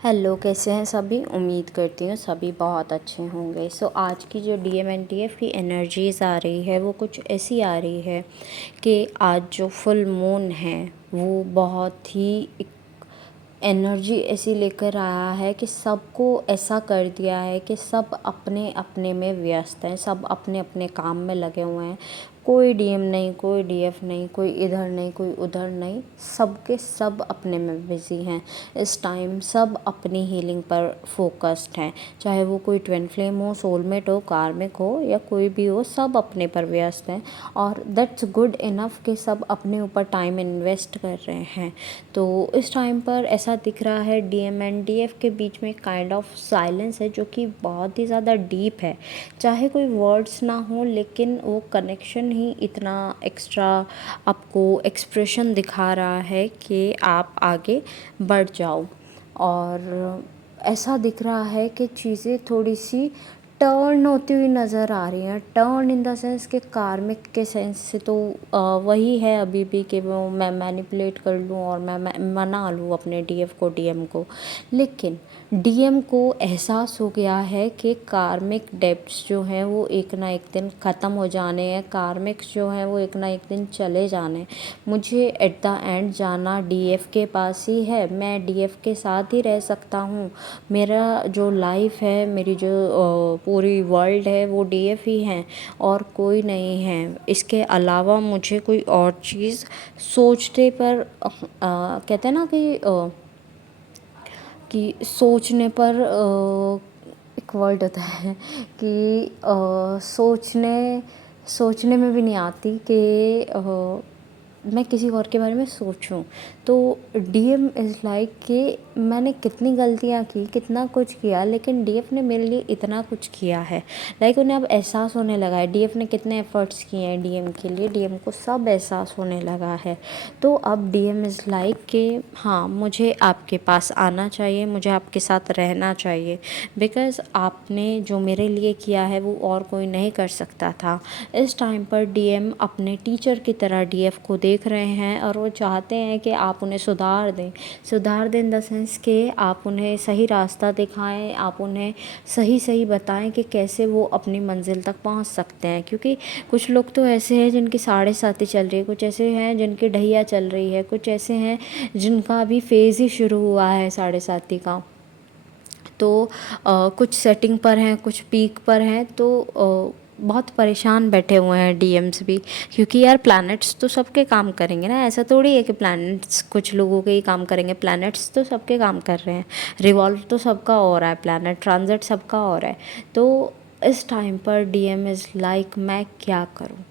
Hello, कैसे हैं सभी। उम्मीद करती हूँ सभी बहुत अच्छे होंगे। आज की जो डीएम एंड टीएफ की एनर्जीज़ आ रही है वो कुछ ऐसी आ रही है कि आज जो फुल मून है वो बहुत ही एनर्जी ऐसी लेकर आया है कि सबको ऐसा कर दिया है कि सब अपने अपने में व्यस्त हैं, सब अपने अपने काम में लगे हुए हैं। कोई डीएम नहीं, कोई डीएफ नहीं, कोई इधर नहीं, कोई उधर नहीं, सबके सब अपने में बिज़ी हैं। इस टाइम सब अपनी हीलिंग पर फोकस्ड हैं, चाहे वो कोई ट्विन फ्लेम हो, सोलमेट हो, कार्मिक हो या कोई भी हो, सब अपने पर व्यस्त हैं। और दैट्स गुड इनफ कि सब अपने ऊपर टाइम इन्वेस्ट कर रहे हैं। तो इस टाइम पर ऐसा दिख रहा है डीएम एंड डीएफ के बीच में काइंड ऑफ साइलेंस है जो कि बहुत ही ज़्यादा डीप है। चाहे कोई वर्ड्स ना हो लेकिन वो कनेक्शन ही इतना एक्स्ट्रा आपको एक्सप्रेशन दिखा रहा है कि आप आगे बढ़ जाओ। और ऐसा दिख रहा है कि चीज़ें थोड़ी सी टर्न होती हुई नज़र आ रही हैं। टर्न इन द सेंस के कार्मिक के सेंस से तो वही है अभी भी कि वो मैं मैनिपुलेट कर लूँ और मैं मना लूँ अपने डीएफ को, डीएम को। लेकिन डीएम को एहसास हो गया है कि कार्मिक डेब्ट्स जो हैं वो एक ना एक दिन ख़त्म हो जाने हैं, कार्मिक्स जो हैं वो एक ना एक दिन चले जाने। मुझे एट द एंड जाना डीएफ के पास ही है, मैं डीएफ के साथ ही रह सकता हूँ। मेरा जो लाइफ है, मेरी जो पूरी वर्ल्ड है वो डीएफ ही हैं और कोई नहीं है। इसके अलावा मुझे कोई और चीज़ सोचने पर कहते हैं ना कि सोचने पर एक वर्ड होता है कि सोचने सोचने में भी नहीं आती कि मैं किसी और के बारे में सोचूं। तो डीएम इज़ लाइक कि मैंने कितनी गलतियां की, कितना कुछ किया, लेकिन डीएफ ने मेरे लिए इतना कुछ किया है। लाइक उन्हें अब एहसास होने लगा है डीएफ ने कितने एफ़र्ट्स किए हैं डीएम के लिए, डीएम को सब एहसास होने लगा है। तो अब डीएम इज़ लाइक कि हाँ, मुझे आपके पास आना चाहिए, मुझे आपके साथ रहना चाहिए, बिकॉज़ आपने जो मेरे लिए किया है वो और कोई नहीं कर सकता था। इस टाइम पर डीएम अपने टीचर की तरह डीएफ को देख रहे हैं और वो चाहते हैं कि आप उन्हें सुधार दें इन द सेंस कि आप उन्हें सही रास्ता दिखाएं, आप उन्हें सही सही बताएं कि कैसे वो अपनी मंजिल तक पहुंच सकते हैं। क्योंकि कुछ लोग तो ऐसे हैं जिनकी 7.5 चल रही है, कुछ ऐसे हैं जिनकी ढैया चल रही है, कुछ ऐसे हैं जिनका अभी फेज़ ही शुरू हुआ है 7.5 का। तो कुछ सेटिंग पर हैं, कुछ पीक पर हैं। तो बहुत परेशान बैठे हुए हैं डीएम्स भी, क्योंकि यार प्लैनेट्स तो सबके काम करेंगे ना। ऐसा थोड़ी है कि प्लैनेट्स कुछ लोगों के ही काम करेंगे, प्लैनेट्स तो सबके काम कर रहे हैं। रिवॉल्व तो सबका हो रहा है, प्लैनेट ट्रांजिट सबका हो रहा है। तो इस टाइम पर डीएम इज़ लाइक मैं क्या करूँ,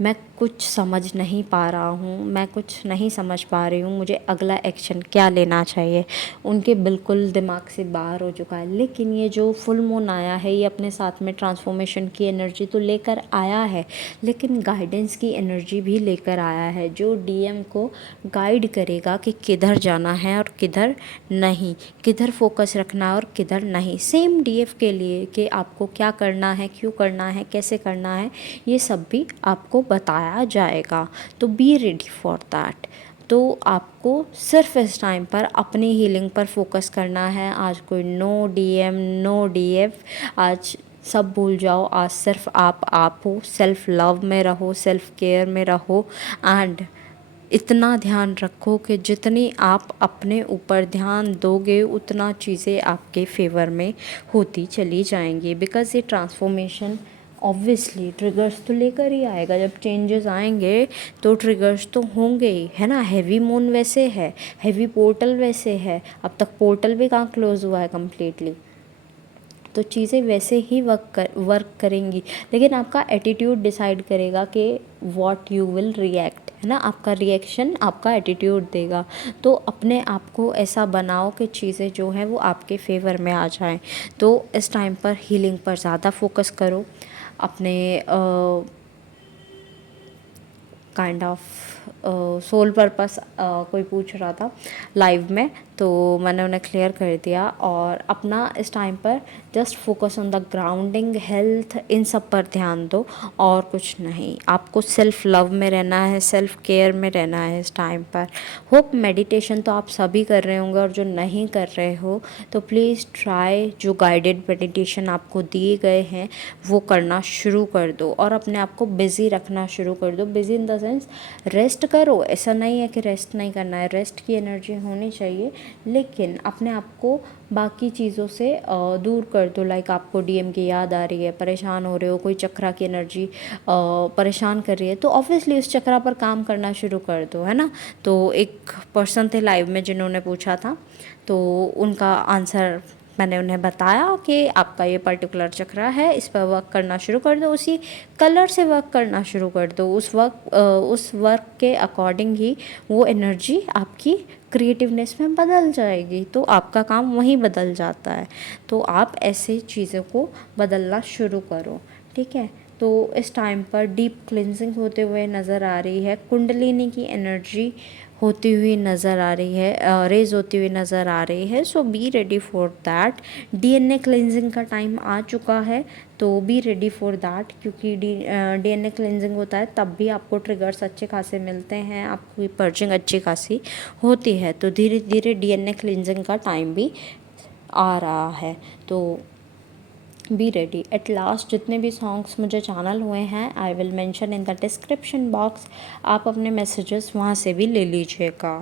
मैं कुछ समझ नहीं पा रहा हूँ, मैं कुछ नहीं समझ पा रही हूँ, मुझे अगला एक्शन क्या लेना चाहिए। उनके बिल्कुल दिमाग से बाहर हो चुका है। लेकिन ये जो फुल मून आया है ये अपने साथ में ट्रांसफॉर्मेशन की एनर्जी तो लेकर आया है, लेकिन गाइडेंस की एनर्जी भी लेकर आया है जो डीएम को गाइड करेगा कि किधर जाना है और किधर नहीं, किधर फोकस रखना है और किधर नहीं। सेम डीएफ के लिए कि आपको क्या करना है, क्यों करना है, कैसे करना है, ये सब भी आपको बताया जाएगा। तो बी रेडी फॉर दैट। तो आपको सिर्फ इस टाइम पर अपनी हीलिंग पर फोकस करना है। आज कोई नो डीएम, नो डीएफ, आज सब भूल जाओ। आज सिर्फ आप हो, सेल्फ लव में रहो, सेल्फ केयर में रहो। एंड इतना ध्यान रखो कि जितनी आप अपने ऊपर ध्यान दोगे उतना चीज़ें आपके फेवर में होती चली जाएंगी। बिकॉज़ ये ट्रांसफॉर्मेशन ऑब्वियसली ट्रिगर्स तो लेकर ही आएगा। जब चेंजेस आएंगे तो ट्रिगर्स तो होंगे ही, है ना। हैवी मून वैसे है, हैवी पोर्टल वैसे है, अब तक पोर्टल भी कहाँ क्लोज हुआ है कम्प्लीटली। तो चीज़ें वैसे ही वर्क करेंगी, लेकिन आपका एटीट्यूड डिसाइड करेगा कि व्हाट यू विल रिएक्ट, है ना। आपका रिएक्शन आपका एटीट्यूड देगा। तो अपने आप को ऐसा बनाओ कि चीज़ें जो हैं वो आपके फेवर में आ जाएं। तो इस टाइम पर हीलिंग पर ज़्यादा फोकस करो, अपने काइंड ऑफ सोल पर्पस कोई पूछ रहा था लाइव में, तो मैंने उन्हें क्लियर कर दिया। और अपना इस टाइम पर just focus on the grounding, health, इन सब पर ध्यान दो और कुछ नहीं। आपको सेल्फ लव में रहना है, सेल्फ केयर में रहना है इस टाइम पर। होप मेडिटेशन तो आप सभी कर रहे होंगे, और जो नहीं कर रहे हो तो प्लीज़ ट्राई, जो गाइडेड मेडिटेशन आपको दिए गए हैं वो करना शुरू कर दो, और अपने आप को बिज़ी रखना शुरू कर दो। Busy in the sense rest करो, ऐसा नहीं है कि रेस्ट नहीं करना है, रेस्ट की एनर्जी होनी चाहिए, लेकिन अपने आप को बाकी चीज़ों से दूर कर दो। लाइक आपको डीएम की याद आ रही है, परेशान हो रहे हो, कोई चक्रा की एनर्जी परेशान कर रही है, तो ऑब्वियसली उस चक्रा पर काम करना शुरू कर दो, है ना। तो एक पर्सन थे लाइव में जिन्होंने पूछा था, तो उनका आंसर मैंने उन्हें बताया कि आपका ये पर्टिकुलर चक्रा है, इस पर वर्क करना शुरू कर दो, उसी कलर से वर्क करना शुरू कर दो। उस वर्क के अकॉर्डिंग ही वो एनर्जी आपकी क्रिएटिवनेस में बदल जाएगी, तो आपका काम वहीं बदल जाता है। तो आप ऐसे चीज़ों को बदलना शुरू करो, ठीक है। तो इस टाइम पर डीप क्लिनजिंग होते हुए नज़र आ रही है, कुंडलिनी की एनर्जी होती हुई नज़र आ रही है, रेज होती हुई नज़र आ रही है। So be ready for that. DNA cleansing का टाइम आ चुका है, तो बी रेडी फॉर दैट, क्योंकि डीएनए क्लिनजिंग होता है तब भी आपको ट्रिगर्स अच्छे खासे मिलते हैं, आपकी पर्चिंग अच्छी खासी होती है। तो धीरे धीरे डीएनए क्लिनजिंग का टाइम भी आ रहा है, तो बी रेडी। एट लास्ट जितने भी सॉन्ग्स मुझे चैनल हुए हैं I will mention in the description box, आप अपने मैसेजेस वहाँ से भी ले लीजिएगा।